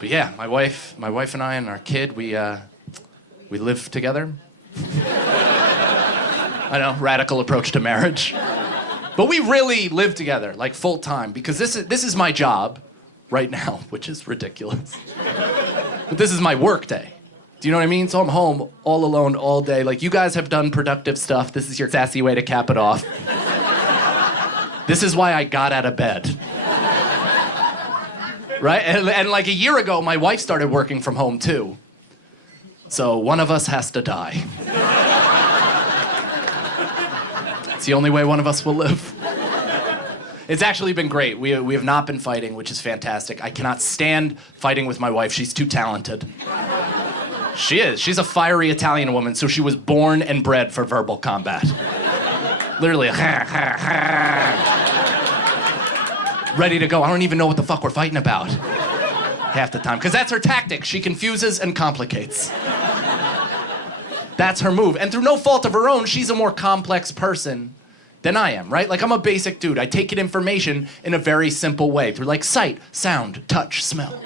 But yeah, my wife and I and our kid, we live together. I know, radical approach to marriage. But we really live together, like full time, because this is my job right now, which is ridiculous. But this is my work day. Do you know what I mean? So I'm home all alone all day. Like, you guys have done productive stuff. This is your sassy way to cap it off. This is why I got out of bed. Right? And like a year ago, my wife started working from home too. So one of us has to die. It's the only way one of us will live. It's actually been great. We have not been fighting, which is fantastic. I cannot stand fighting with my wife. She's too talented. She is. She's a fiery Italian woman, so she was born and bred for verbal combat. Literally, ready to go. I don't even know what the fuck we're fighting about half the time, because that's her tactic. She confuses and complicates. That's her move. And through no fault of her own, she's a more complex person than I am, right? Like, I'm a basic dude. I take in information in a very simple way through, like, sight, sound, touch, smell.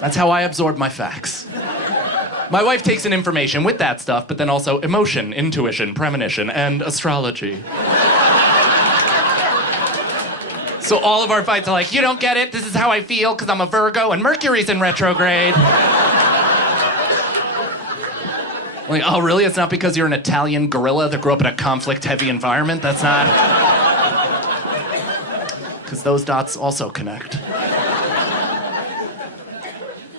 That's how I absorb my facts. My wife takes in information with that stuff, but then also emotion, intuition, premonition, and astrology. So all of our fights are like, you don't get it, this is how I feel because I'm a Virgo and Mercury's in retrograde. I'm like, oh really? It's not because you're an Italian gorilla that grew up in a conflict-heavy environment? That's not... Because those dots also connect.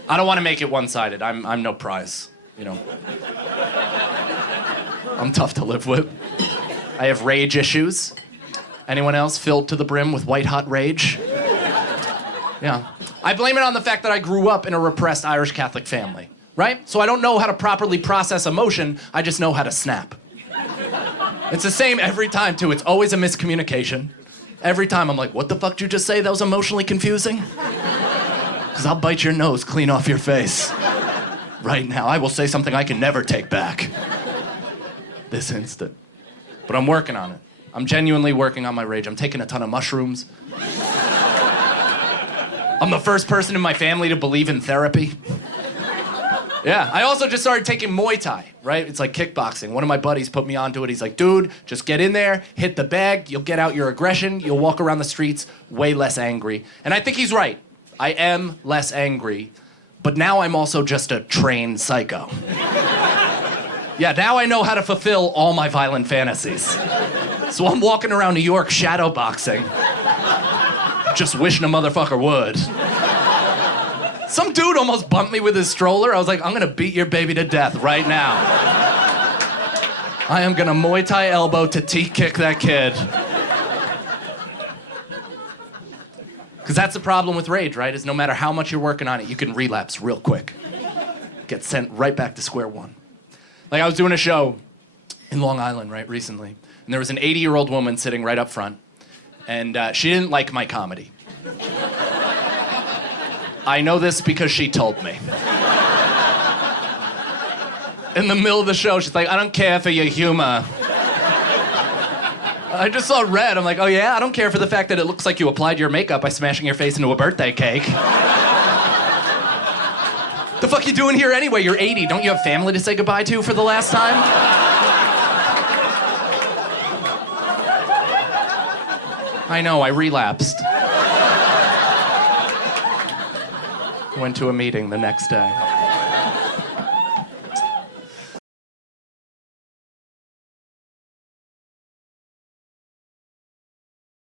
I don't want to make it one-sided. I'm no prize, you know. I'm tough to live with. I have rage issues. Anyone else filled to the brim with white-hot rage? Yeah. I blame it on the fact that I grew up in a repressed Irish Catholic family, right? So I don't know how to properly process emotion, I just know how to snap. It's the same every time, too. It's always a miscommunication. Every time I'm like, what the fuck did you just say? That was emotionally confusing? Because I'll bite your nose clean off your face. Right now, I will say something I can never take back. This instant. But I'm working on it. I'm genuinely working on my rage. I'm taking a ton of mushrooms. I'm the first person in my family to believe in therapy. Yeah, I also just started taking Muay Thai, right? It's like kickboxing. One of my buddies put me onto it. He's like, dude, just get in there, hit the bag, you'll get out your aggression, you'll walk around the streets way less angry. And I think he's right. I am less angry, but now I'm also just a trained psycho. Yeah, now I know how to fulfill all my violent fantasies. So I'm walking around New York shadow boxing, just wishing a motherfucker would. Some dude almost bumped me with his stroller. I was like, I'm gonna beat your baby to death right now. I am gonna Muay Thai elbow to kick that kid. Because that's the problem with rage, right? Is no matter how much you're working on it, you can relapse real quick. Get sent right back to square one. Like, I was doing a show in Long Island, right, recently. And there was an 80-year-old woman sitting right up front. And she didn't like my comedy. I know this because she told me. In the middle of the show, she's like, I don't care for your humor. I just saw red. I'm like, oh yeah? I don't care for the fact that it looks like you applied your makeup by smashing your face into a birthday cake. The fuck you doing here anyway? You're 80. Don't you have family to say goodbye to for the last time? I know, I relapsed. Went to a meeting the next day.